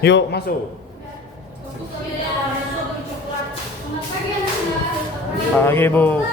Yuk, masuk. Pagi, Bu.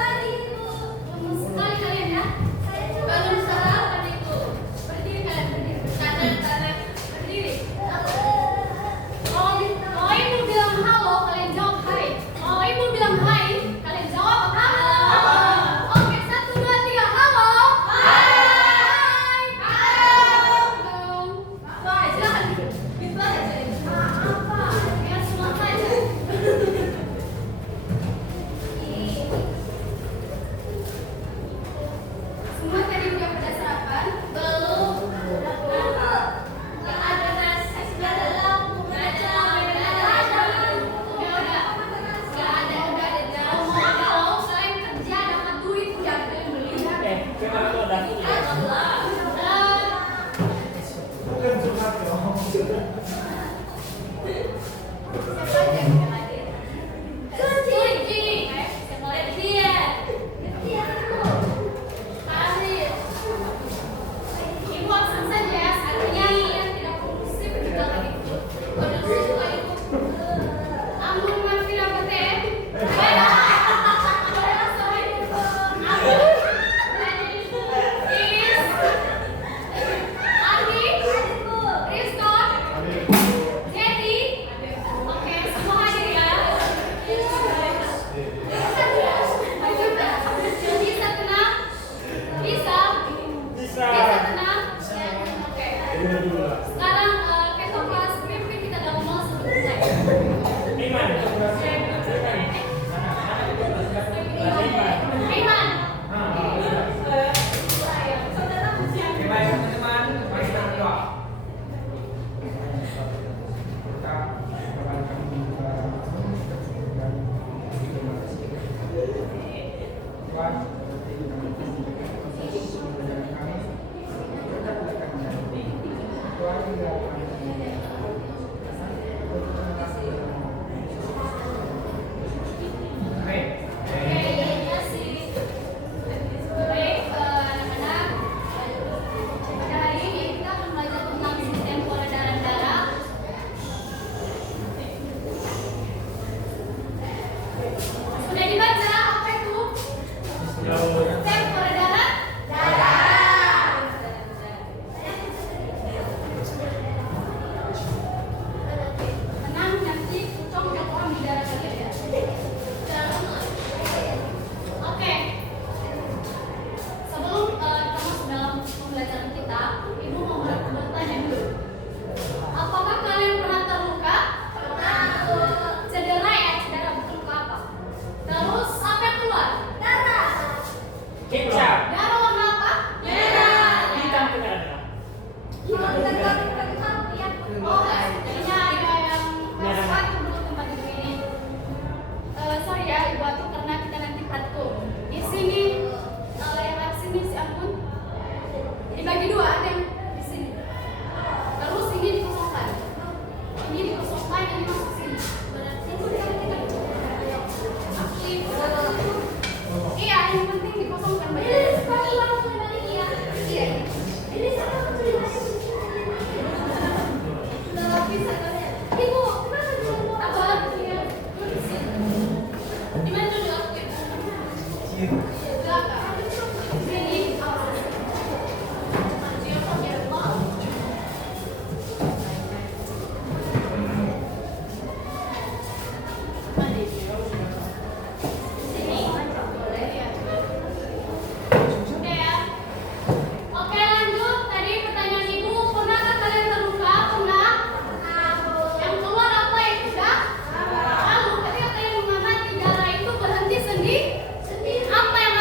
Apa yang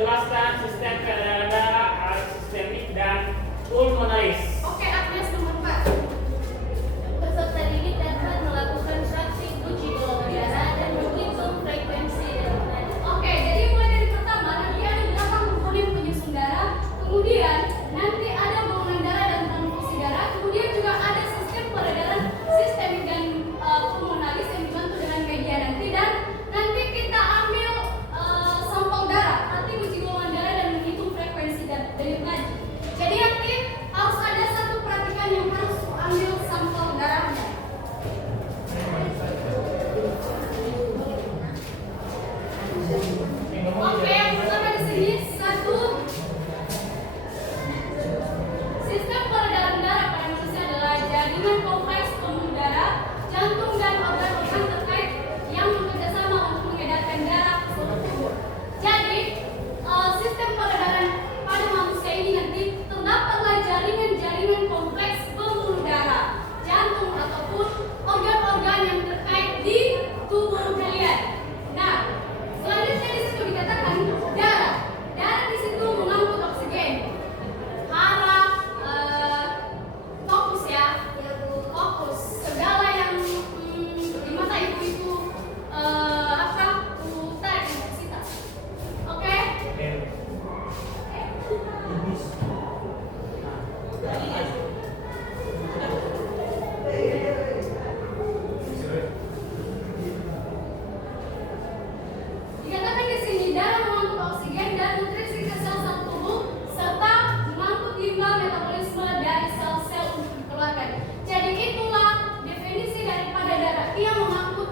menjelaskan sistem peredaran darah, arus sistemik dan pulmonaris. Oke, Agnes nomor 4. Peserta didik dapat melakukan fraksi uji golongan darah dan menghitung frekuensi darah. Oke, jadi mulai dari pertama nanti ada 8 komponen penyusun darah, kemudian nanti ada golongan darah dan transfusi darah, kemudian juga ada sistem peredaran sistemik dan pulmonaris yang dibantu dengan media nanti, dan nanti kita ambil sampel darah, nanti uji golongan darah dan menghitung frekuensi dari tadi. Jadi nanti harus ada satu perhatikan yang harus ambil sampel darahnya. Oke, yang pertama di sini satu sistem peredaran darah pada manusia adalah jaringan kompleks pembuluh darah, jantung dan organ-organ terkait yang bekerjasama untuk mengedarkan darah ke seluruh tubuh. Jadi sistem peredaran pada manusia ini nanti terdapatlah jaringan-jaringan kompleks pembuluh darah, jantung ataupun organ-organ yang terkait di tubuh kalian. Nah, selanjutnya di situ dikatakan darah. Darah di situ mengangkut oksigen. Harap fokus ya, fokus. Segala yang di mata ibu itu tarik intensitas. Oke? Dikatakan di sini darah mengangkut oksigen dan nutrisi ke sel-sel tubuh serta mengangkut limbah metabolisme dari sel-sel untuk dikeluarkan. Jadi itulah definisi daripada darah. Ia mengangkut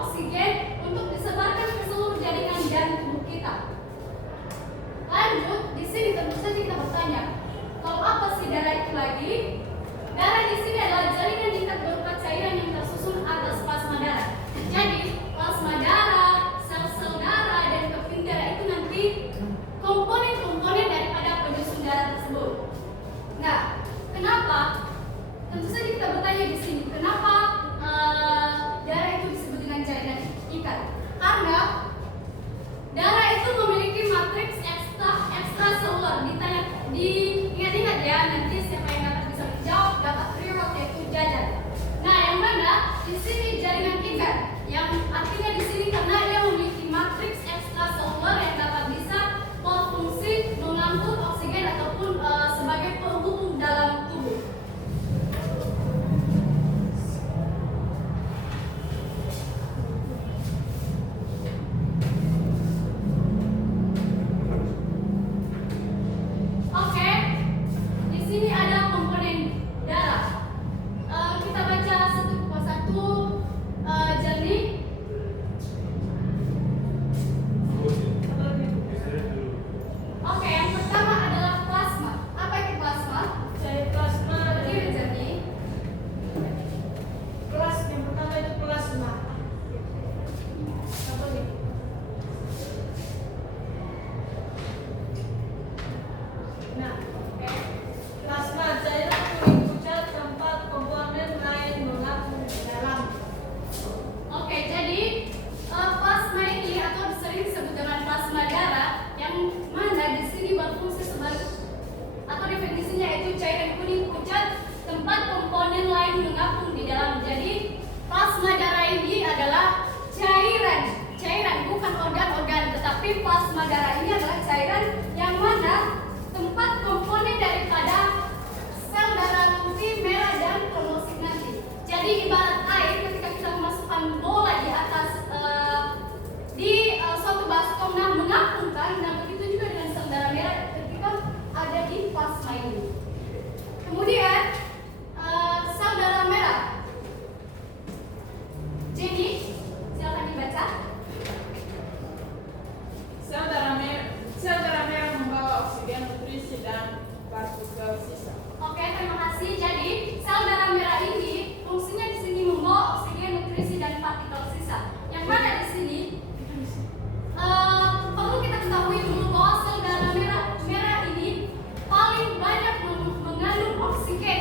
oksigen untuk disebarkan ke seluruh jaringan dan tubuh kita. Lanjut, di sini tentu saja kita bertanya, kalau apa sih darah itu lagi? Darah di sini adalah jaringan tingkat berupa cairan yang tersusun atas plasma darah. Jadi plasma darah, sel-sel darah, dan keping darah itu nanti komponen-komponen daripada penyusun darah tersebut. Nah, kenapa? Tentu saja kita bertanya di sini, kenapa darah itu disebut dengan cairan ikat? Karena darah itu memiliki matriks ekstraseluler. Ingat-ingat ya, nanti siapa yang dapat bisa menjawab dapat reward, yaitu jajan. Nah, yang mana di sini jaringan ikat, yang artinya di sini karena dia memiliki matriks ekstraseluler yang dapat bisa berfungsi mengangkut oksigen ataupun sebagai penghubung dalam tubuh. Oke, di sini ada komponen darah. Kita baca satu persatu jernih. Oke, yang pertama adalah plasma. Apa itu plasma? Jadi plasma Berdiri jernih. yang pertama itu plasma. Apa nih? Nah, plasma cairan kuning pucat tempat komponen lain mengapung di dalam. Oke, jadi plasma ini atau sering disebut dengan plasma darah, yang mana di sini berfungsi sebagai atau definisinya itu cairan kuning pucat tempat komponen lain mengapung di dalam. Jadi plasma darah ini adalah cairan bukan organ-organ, tetapi plasma darah ini adalah cairan yang mana tempat komponen daripada sel darah putih, merah, dan kromosit nanti. Jadi ibarat air ketika kita memasukkan bola di atas suatu baskom, nah mengapungkan. Nah begitu juga dengan sel darah merah ketika ada di plasma ini. Kemudian sel darah merah. Jadi silakan dibaca. Sel darah merah membawa oksigen, nutrisi, dan partikel sisa. Oke, terima kasih. Jadi sel darah merah ini fungsinya di sini membawa oksigen, nutrisi, dan partikel sisa. Yang mana di sini perlu kita ketahui dulu bahwa sel darah merah ini paling banyak mengandung oksigen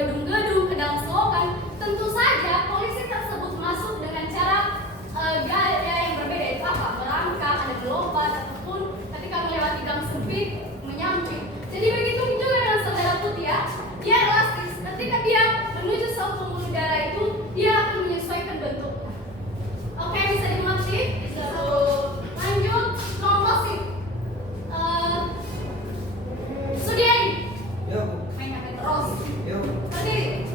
gedung-gedung, ke dalam selokan, tentu saja polisi tersebut masuk dengan cara gaya yang berbeda, itu apa? Merangkak, ada melompat, ataupun ketika melewati gang sempit, menyamping. Jadi begitu juga dengan saudara Putih ya, dia elastis. Ketika dia menuju sel pembuluh darah itu, dia akan menyesuaikan bentuk. Oke, bisa dimengerti? Lanjut, trombosit. Sudiani, Yuk, main HP terus. yuk. Berdiri.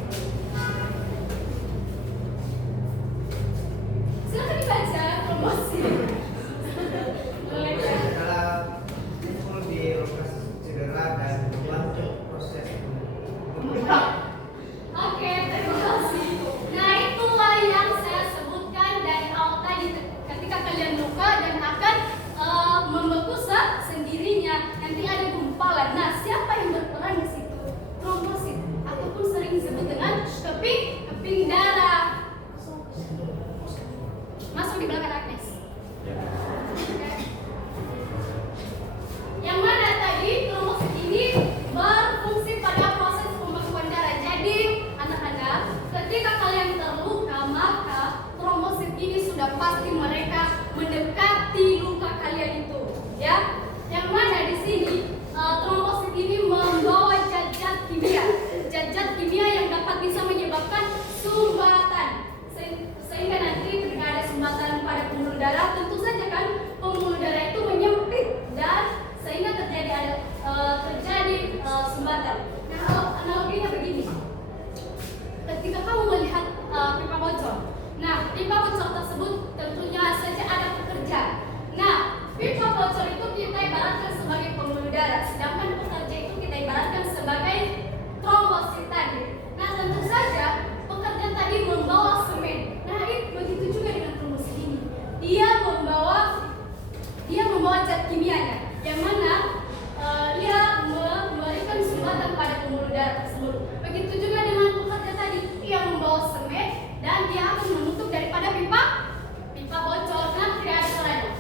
Silakan dibaca trombosit. Boleh. Dalam kumpul di lokasi cedera dan membantu proses pemulihan. Oke, terima kasih. Nah, itulah yang saya sebutkan dari awal tadi. Ketika kalian luka dan akan membeku sendirinya, nanti ada gumpalan. Nah, siapa yang berperan di situ? Trombosit, ataupun sering disebut dengan keping darah. Masuk di belakang Agnes. Oke. Yang mana tadi trombosit ini berfungsi pada proses pembekuan darah. Jadi anak-anak, ketika kalian terluka, maka trombosit ini sudah pasti mereka mendekati luka kalian itu, ya. Yang mana di sini trombosit ini membawa zat-zat kimia yang dapat bisa menyebabkan sumbatan. Sehingga nanti ketika ada sumbatan pada pembuluh darah, tentu saja kan pembuluh darah itu menyempit dan sehingga terjadi sumbatan. Nah, analoginya begini. Ketika kamu melihat pipa bocor, nah pipa bocor tersebut tentunya saja ada pekerja. Nah, pipa bocor itu kita ibaratkan sebagai pembuluh darah, sedangkan pekerja itu kita ibaratkan sebagai trombosit tadi. Nah, tentu saja pekerja tadi membawa semen. Nah, begitu juga dengan trombosit ini. Dia membawa zat kimianya, yang mana dia memberikan sumbatan pada pembuluh darah tersebut. Begitu juga dengan pekerja tadi, dia membawa semen dan dia akan menutup daripada pipa bocor. Nah, tidak ada suaranya.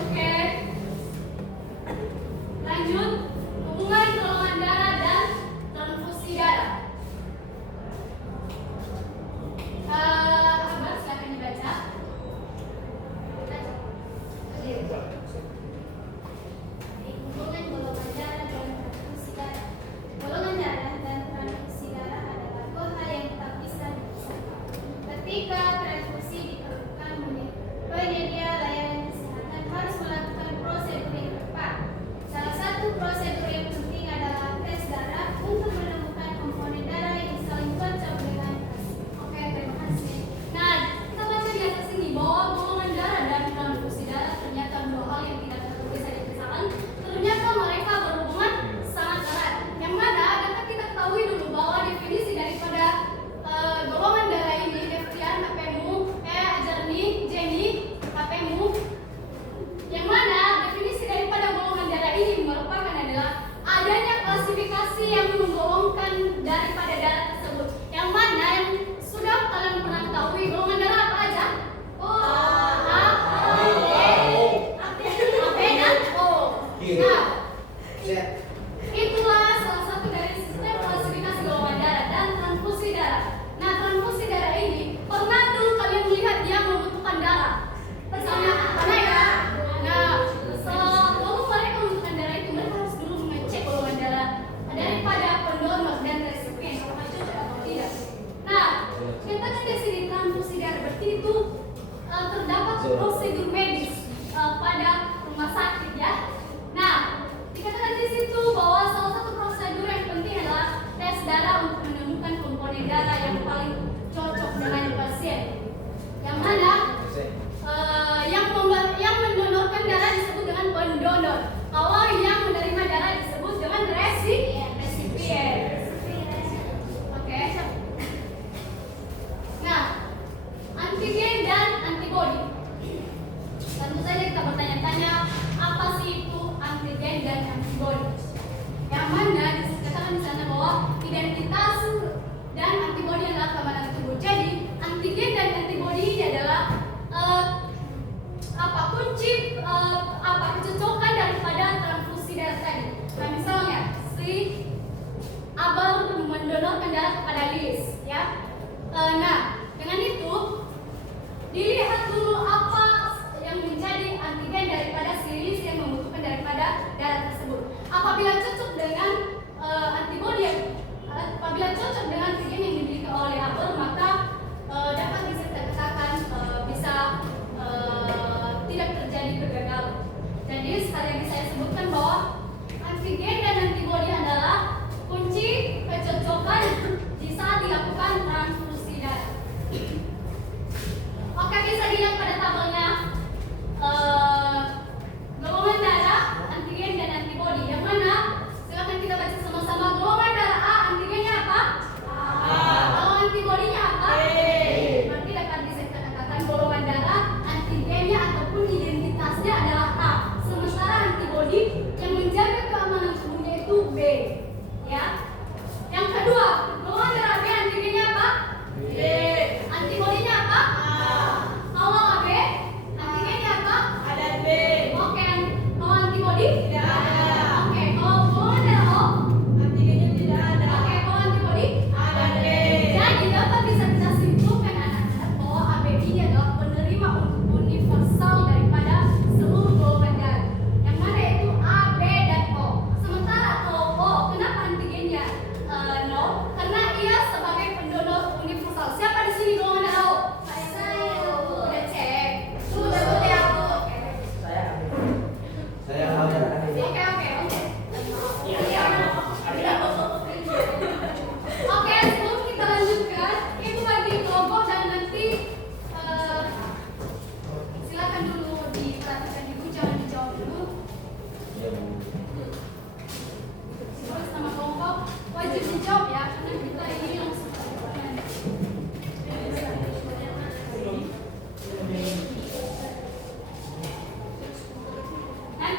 Oke,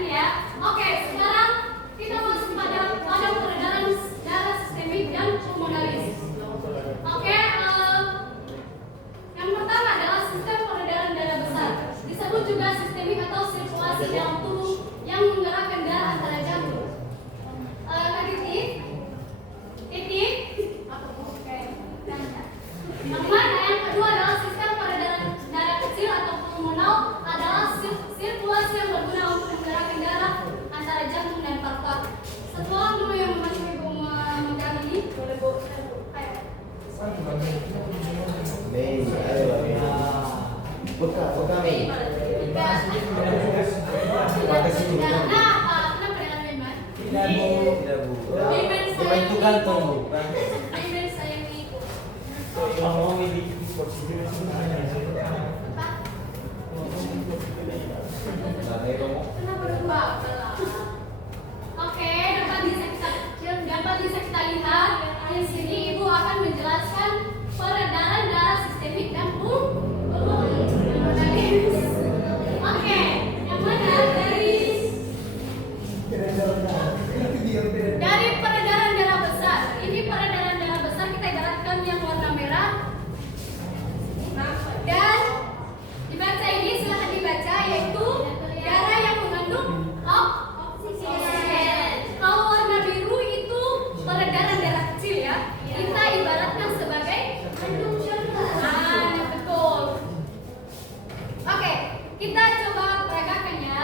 ini ya. Oke, sekarang kita masuk pada peredaran darah sistemik dan pulmonaris. Oke, yang pertama adalah sistem peredaran darah besar. Disebut juga sistemik atau sirkulasi dalam tubuh yang menggerakkan darah antara jantung. Titik. Oke. Yang mana yang kedua adalah sistem peredaran darah kecil atau pulmonal adalah sirkulasi yang berguna untuk menggerakkan darah antara jantung dan paru-paru. Satu orang dulu yang membantu ibu memegang ini, boleh bu? Ayo. Mei, ayo. Buka Mei. Nah, apa? Kenapa dengan Meiman? Tidak bu. Meiman Cuma saya itu kantong bu. Meiman saya mengikut. Apa? Kenapa lupa? Oke, dapat bisa kita lihat di sini ibu akan menjelaskan peredaran darah sistemik dan pulmonaris. Oke, yang mana dari peredaran darah besar. Ini peredaran darah besar kita ibaratkan yang warna merah. Dan dibaca ini silahkan dibaca yaitu darah yang mengandung oksigen. Kalau warna biru itu peredaran darah kecil ya. Kita ibaratkan sebagai betul. Oke, kita coba peragakan ya.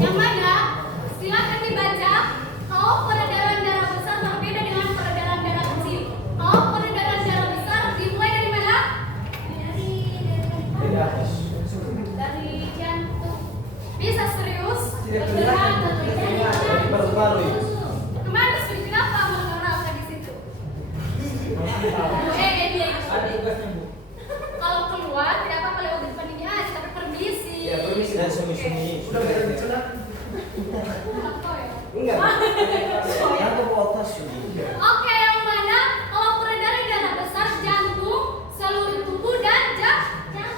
Yang mana? Silahkan dibaca. Kalau peredaran darah besar berbeda dengan peredaran darah kecil. Kalau peredaran darah besar dimulai dari mana? Dari jantung. Bisa serius? Bergerak dari jantung. Paru-paru. Kemana sudah kenapa mengarahkan di situ? Dia kalau keluar tidak apa-apa lewat depan ini aja, tapi permisi. Ya permisi dan sembunyi. Sudah beres bicara? Apa ya? Enggak. Yang ke atas juga. Oke, yang mana kalau peredaran darah besar jantung, seluruh tubuh dan jantung.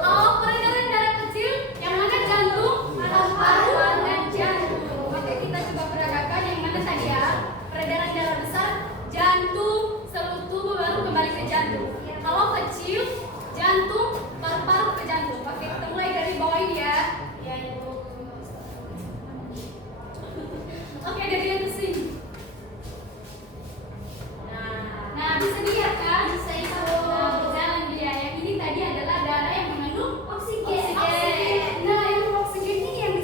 Kalau peredaran darah kecil, yang mana jantung, paru-paru dan jantung. Oke, kita coba peragakan yang mana tadi ya? Peredaran darah besar, jantung, seluruh tubuh baru kembali ke jantung. Kalau kecil, jantung, paru-paru ke jantung. Oke, kita mulai dari bawah ini ya. Ya, Ibu. Oke, dari yang ke sini. Nah, bisa dilihat kan? Bisa itu jalan dia. Yang ini tadi adalah darah yang mengandung oksigen. Nah, yang oksigen ini yang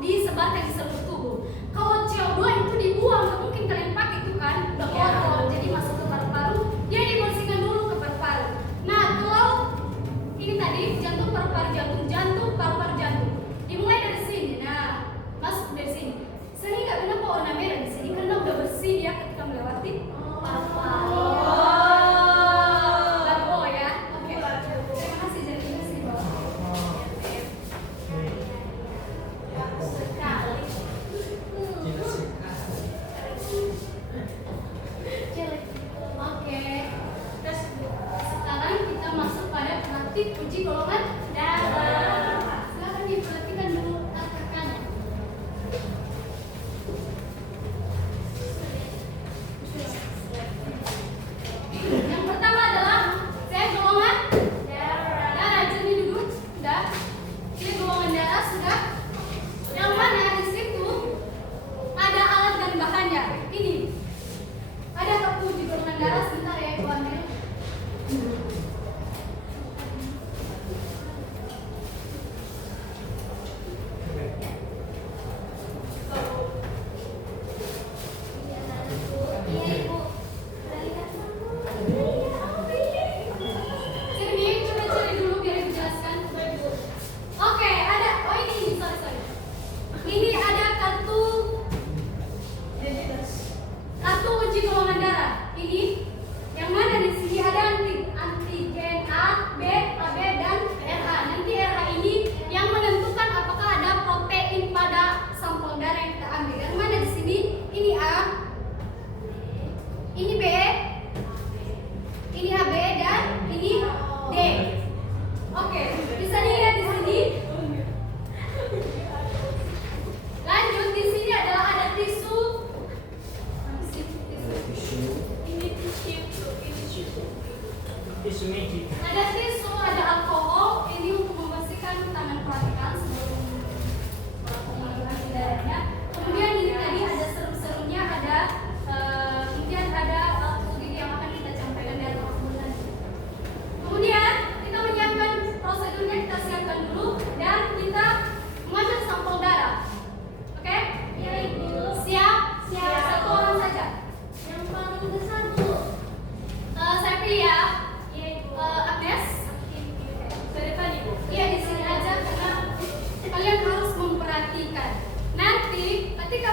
disebarkan di seluruh tubuh. Kalau CO2 itu dibuang, nggak mungkin kalian pakai itu kan? Udah kotor, jadi masuk ke paru-paru, dia dibersihkan dulu ke paru-paru. Nah, kalau ini tadi jantung, paru-paru, jantung, paru-paru, jantung. Dimulai dari sini. Nah, masuk dari sini. Sering nggak kenapa warna merah di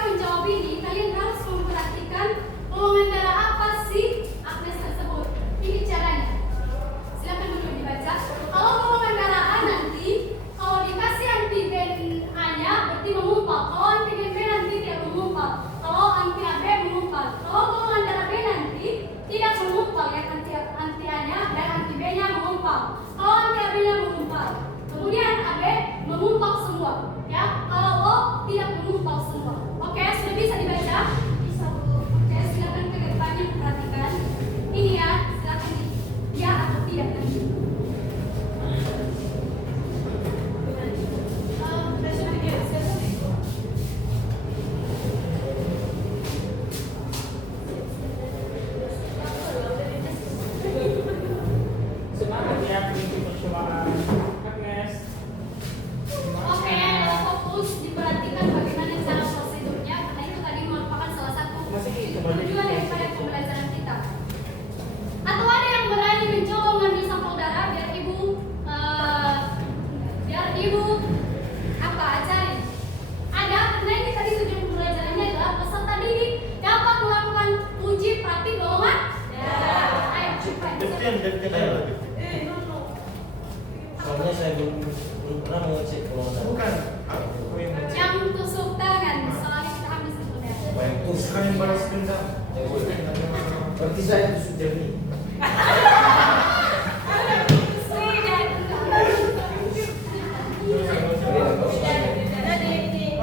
menjawab ini, kalian harus memperhatikan golongan darah apa sih Agnes tersebut. Ini caranya. Silakan dulu dibaca. Kalau golongan darah A nanti, kalau dikasih antigen A-nya berarti mengumpal. Kalau antigen B nanti tidak mengumpal. Kalau anti AB mengumpal. Kalau golongan darah B nanti tidak mengumpal ya, anti A-nya dan anti B-nya mengumpal. Kalau anti AB-nya mengumpal. Kemudian AB mengumpal semua. Ya, kalau O tidak mengumpal semua. Oke, sudah bisa dibaca? Bisa, Bu. Oke, silakan ke depannya perhatikan. Ini ya, silakan di ya atau tidak nanti. Semangat ya mengikuti percobaan Agnes. Oke, fokus diperhatikan bagaimana cara prosedurnya karena itu tadi merupakan salah satu tujuan daripada pembelajaran kita. Atau ada yang berani mencoba mengambil sampel darah biar ibu apa ajarin? Ada karena ini tadi tujuan pembelajarannya adalah peserta didik dapat melakukan uji praktik golongan darah. Ayo cepat. Soalnya saya belum pernah mengecek golongan darah. Bukan, aku yang ngecek. Yang tusuk tangan soalnya kita ambil sampel darah. Baik tuh. Kalian balas dendam. Ya boleh. Berarti saya tusuk jernih.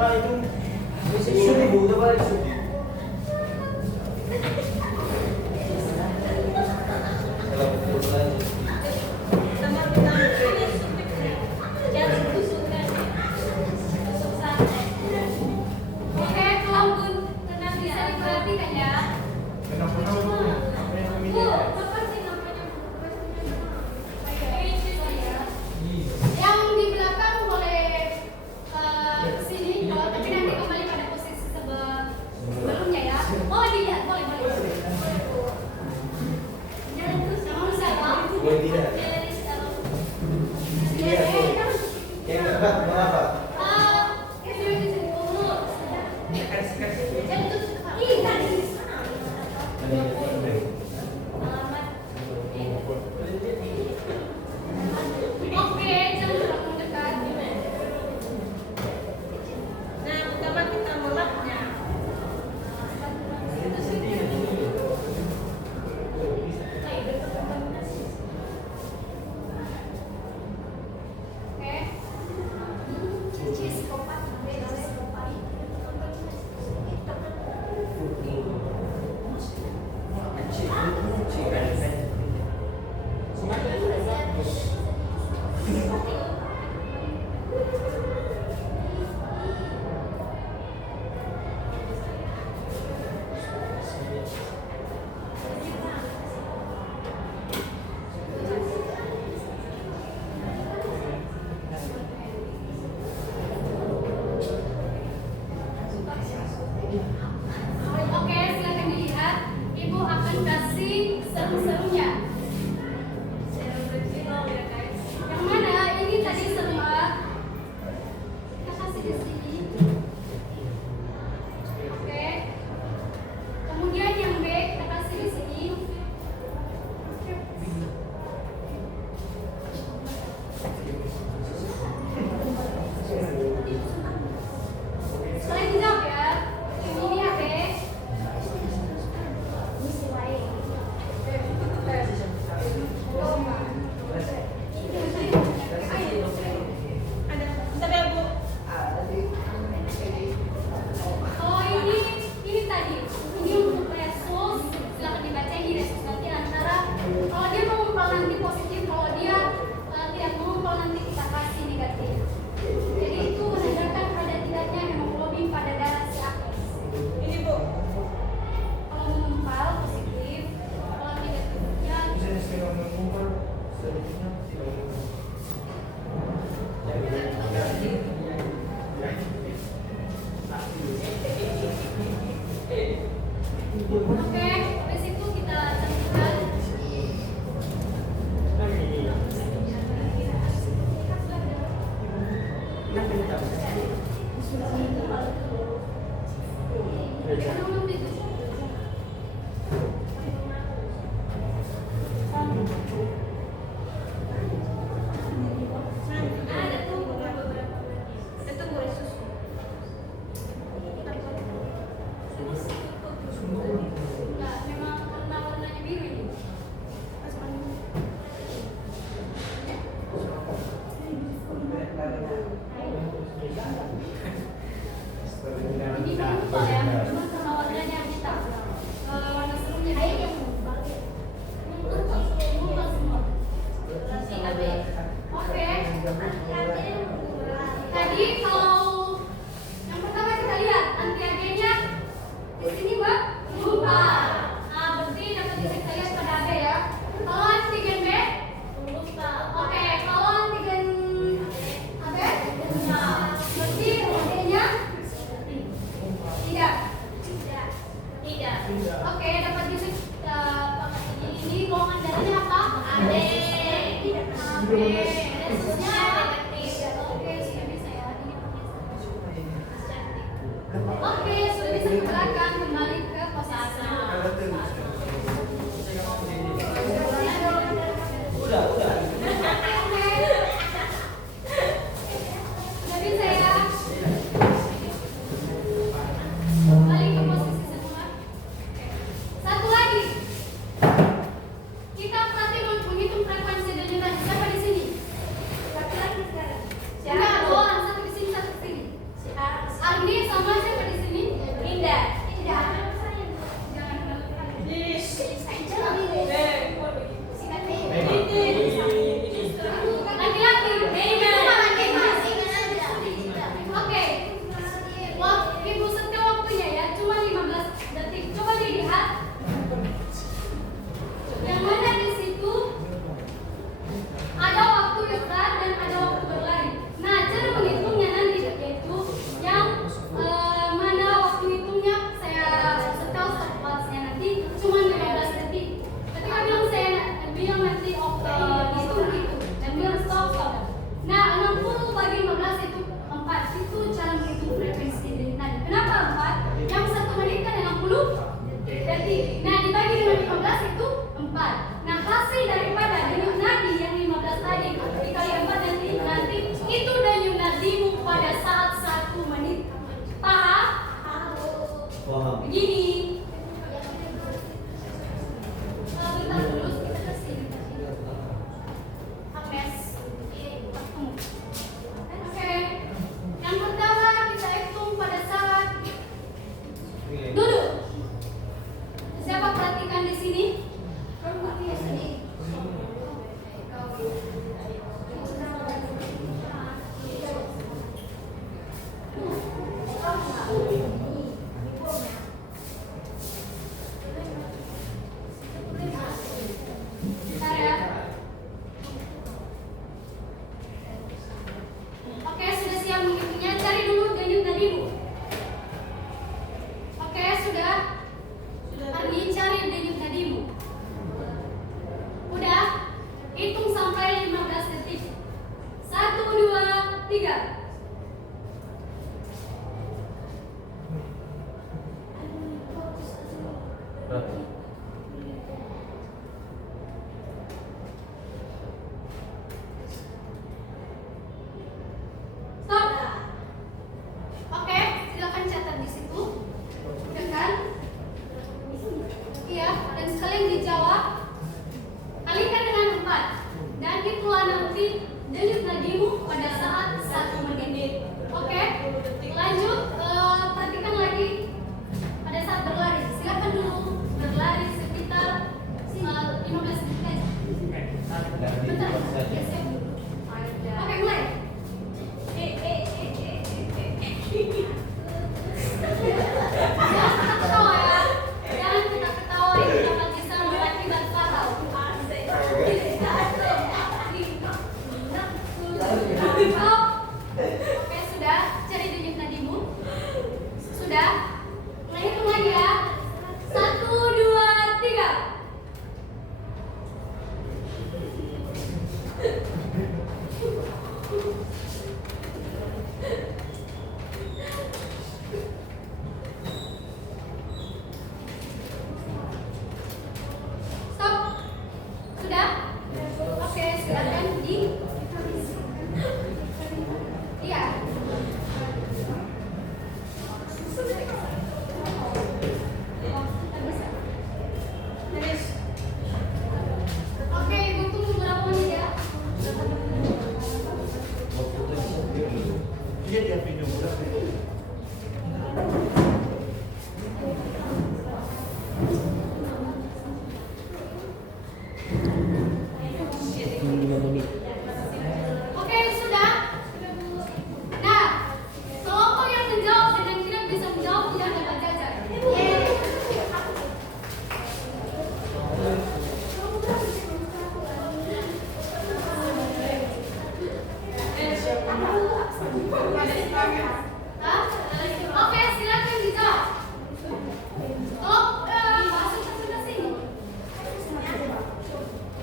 Ah itu. Sudah bu, udah balik sudah. Kalau berlanjut. Oke, kalau pun tenang bisa diperhatikan ya. Kenapa kamu? Apa yang kami Bu, lihat? apa sih namanya? Yang di belakang boleh ke sini, tapi nanti kembali pada posisi sebelumnya ya. Oh dilihat, boleh. Jalan terus, jangan siapa? Boleh tidak? Yang berat berapa? Oke, jangan terlalu dekat. Nah, pertama kita melapnya. Oke. Cici psikopat, psikopat. Oke, silakan dilihat. Ibu akan kasih seru-serunya. Yang mana? Ini tadi seru A. Kita kasih di sini. Oke. Kemudian yang B kita kasih di sini. Selain dijawab ya. Ini ya B. Tapi Bu, Oh ini tadi. Ini untuk resus. Silakan dibaca ini resus nanti antara kalau dia mengumpal nanti positif, kalau dia tidak mengumpal nanti kita kasih negatif. Jadi itu menandakan ada tidaknya hemoglobin pada darah si Agnes. ini Bu. Kalau mengumpal positif, kalau negatifnya Bisa istilah mengumpul sedikitnya tidak mengumpul. oke. Dari situ kita cantumkan. Enggak, memang karena warnanya biru ini. Ini lupa ya, cuma karena warnanya hitam. Warna serumnya biru. Lupa semua. Oke. Tadi kalau yang pertama kita lihat anti-AG-nya di sini Mbak lupa. Nah, berarti dapat kita lihat pada AB ya. Kalau antigen B lupa. Oke, kalau antigen AB lupa. Berarti AG-nya tidak. Oke, dapat disebut ini golongan darahnya apa? AB. AB. Resusnya negatif. Oke, sudah bisa ya. Oke, sudah bisa ke belakang, kembali ke posisi. Udah. Oke. Sudah bisa ya. Kembali ke posisi semula. Satu lagi. Kita perhatikan untuk menghitung frekuensi denyut. Siapa di sini? Laki-laki sekarang. Enggak, doang. Satu di sini, satu di sini. Ardi sama siapa di sini? Indah. Jangan. Ini. Laki-laki. Oke. Ibu setel waktunya ya, cuma 15 detik. Coba dilihat. Yang mana di situ ada waktu istirahat dan ada waktu berlari. Nah, cara menghitungnya nanti yaitu yang mana waktu hitungnya saya setel stopwatchnya nanti cuma 15 detik. Ketika bilang nanti hitung gitu dan bilang stop. Nah, 60 bagi 15 itu 4. Itu cara menghitung frekuensi denyut nadi. Kenapa 4? Yang 1 menit kan 60 detik. Nah, dibagi dengan 15 itu 4. Nah, hasil daripada denyut nadi yang 15 tadi dikali 4 nanti itu denyut nadimu pada saat 1 menit. Paham? Paham. Begini. Bentar dulu, kita ke sini. Agnes. Oke. Yang pertama kita hitung pada saat duduk. Siapa perhatikan di sini? Bentar ya. Oke, sudah siap menghitungnya. Cari dulu denyut nadimu. Oke, sudah. Ardi, cari denyut nadimu. Udah? Hitung sampai 15 detik. 1, 2, 3. Berapa? Stop. Oke, silakan catat di situ. Udah kan? Iya, dan sekalian dijawab. Kalikan dengan 4. Dan itulah nanti denyut nadimu pada saat 1 menit. Oke? Lanjut, perhatikan lagi pada saat berlari. Silakan dulu berlari. Oke, sudah. Nah, kelompok yang menjawab dan yang tidak bisa menjawab tidak dapat jajan. Hah? Oke, silakan dijawab. Masuk ke sebelah sini.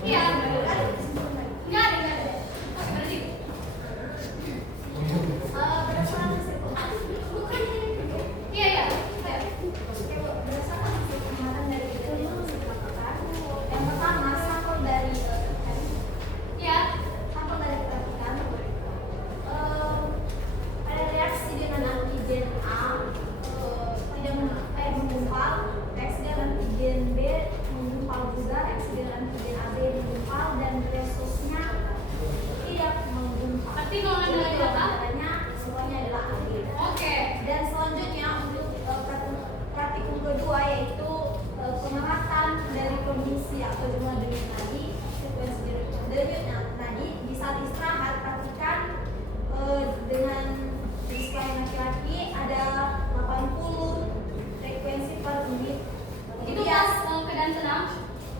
Iya. Nggak ada. Oke, berarti. Iya. Yang pertama, sampel dari Iya. ada reaksi dengan antigen A tidak menggumpal, reaksi dengan antigen B menggumpal juga, reaksi dengan antigen AB menggumpal dan resosnya tidak menggumpal. Berarti golongan darahnya apa? Darahnya semuanya adalah AB. Oke. Dan selanjutnya untuk praktikum kedua yaitu pengamatan dari kondisi atau jumlah denyut nadi, frekuensi denyut nadi di saat istirahat. Praktikan dengan display laki-laki ada 80 frekuensi per menit. Itu pas keadaan tenang.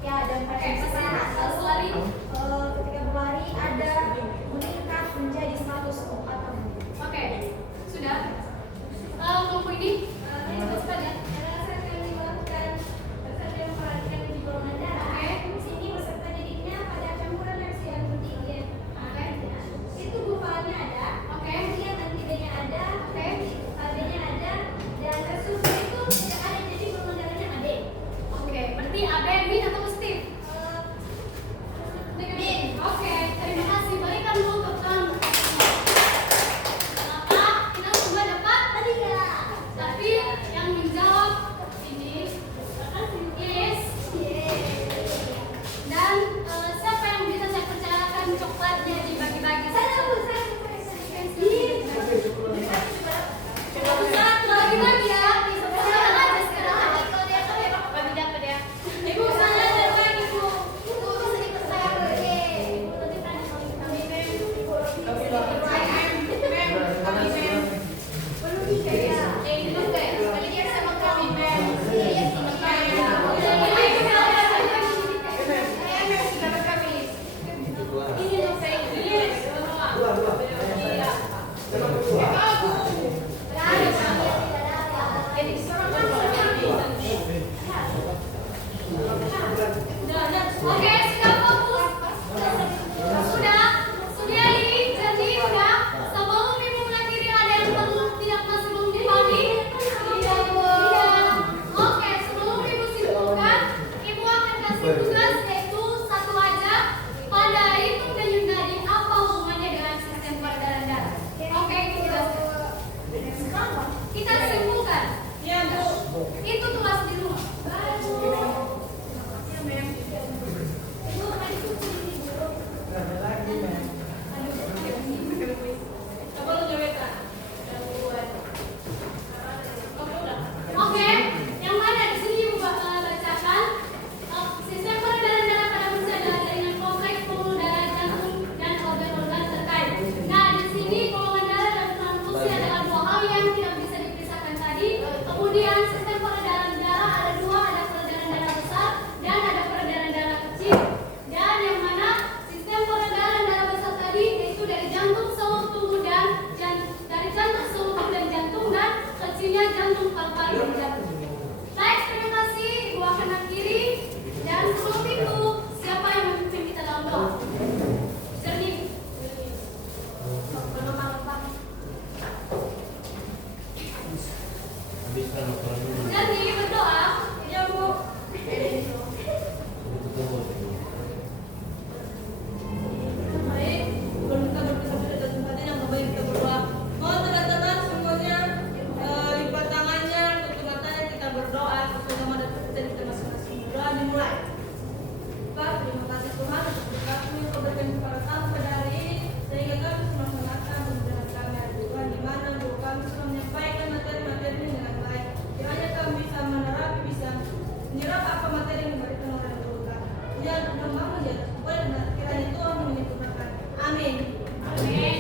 Ya, dan frekuensi Oke, istirahat. pas lari. Ketika berlari ada meningkat menjadi 104 per menit. Oke, sudah. Kelompok ini cepat ya. Peserta yang dilakukan peserta yang memperhatikan uji golongan darah. Di sini peserta didiknya pada campuran reaksi antigen. Oke. Itu gumpalannya ada. Oke. Kemudian antigennya ada. AB-nya ada. Dan resusnya itu tidak ada, jadi golongan darahnya AB. Oke, berarti AB min atau positif? Min. Oke, terima kasih. Berikan dulu ke kamu. Kenapa? Kita semua dapat? Tiga. Tapi yang menjawab ini Iris. Dan siapa yang bisa saya percayakan coklatnya dibagi-bagi? Bagi-bagi ya. Sekarang aja, sekarang aja. Bagi dapat ya. Ibu saya berbagi Bu. Oke, sudah fokus. Sudah ini. Jadi sudah. Sebelum ibu mengakhiri ada yang perlu masih belum dipahami? Tidak. Oke, sebelum ibu simpulkan, ibu akan kasih tugas yaitu satu aja. Pada hitung denyut nadi apa hubungannya dengan sistem peredaran darah? Oke, itu kita simpulkan. Ya, Bu. Itu tugas di rumah. Coba lu jawabkan. Oke, yang mana di sini ibu bacakan sistem peredaran darah pada manusia adalah jaringan kompleks pembuluh darah, jantung dan organ-organ terkait. Nah, di sini golongan darah dan transfusi adalah dua hal yang tidak bisa dipisahkan tadi. Kemudian sistem peredaran darah ada dua, ada peredaran darah besar dan ada peredaran darah kecil. Dan yang mana sistem peredaran darah besar tadi yaitu dari jantung, seluruh tubuh dan dari jantung, seluruh tubuh dan jantung, dan kecilnya jantung, paru-paru dan jantung. Baik, terima kasih. Ibu akan akhiri. Dan sebelum itu, siapa yang memimpin kita dalam doa? Jernih. Habiskan makanan dulu. Jernih berdoa. Ya, Bu. Baik, sebelum kita berpisah pada tempatnya yang terbaik kita berdoa. Mohon teman-teman semuanya lipat tangannya, tutup matanya, kita berdoa sesuai nama dan keputusan kita masing-masing. Doa dimulai. Pak, terima kasih Tuhan atas berkat-Mu yang Kau berikan kepada kami pada hari ini, sehingga kami bisa melaksanakan pembelajaran kami hari Tuhan, di mana doa kami sudah materi yang diberikan oleh Allah. Dia membangun di atas kebaikan dan kiranya Tuhan menyempurnakan. Amin. Amin.